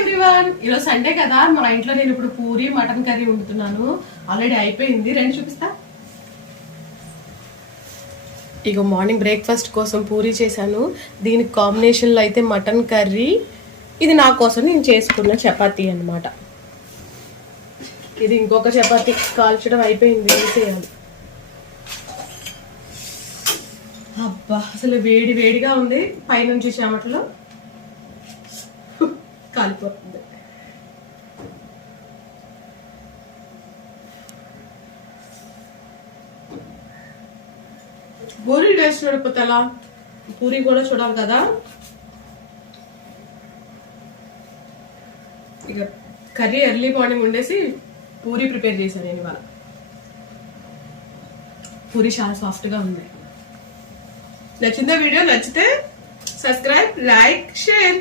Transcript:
Everyone, ఈరోజు Sunday కదా. మా ఇంట్లో నేను ఇప్పుడు పూరి మటన్ కర్రీ వండుతున్నాను. ఆల్రెడీ అయిపోయింది, రండి చూపిస్తా. ఇక మార్నింగ్ బ్రేక్ఫాస్ట్ కోసం పూరి చేశాను. దీనికి కాంబినేషన్లో అయితే మటన్ కర్రీ. ఇది నా కోసం నేను చేసుకున్న చపాతీ అన్నమాట. ఇది ఇంకొక చపాతీ కాల్చడం అయిపోయింది, వేసేయాలి. అబ్బా అసలు వేడి వేడిగా ఉంది, పైనుంచి చెమటలో కాలిపోతుంది. పూరి టేస్ట్ నడిపోతే ఎలా, పూరి కూడా చూడాలి కదా. ఇక కర్రీ ఎర్లీ మార్నింగ్ ఉండేసి పూరి ప్రిపేర్ చేశాను నేను ఇవాళ. పూరి చాలా సాఫ్ట్గా ఉంది. నచ్చిందా వీడియో? నచ్చితే సబ్స్క్రైబ్, లైక్, షేర్.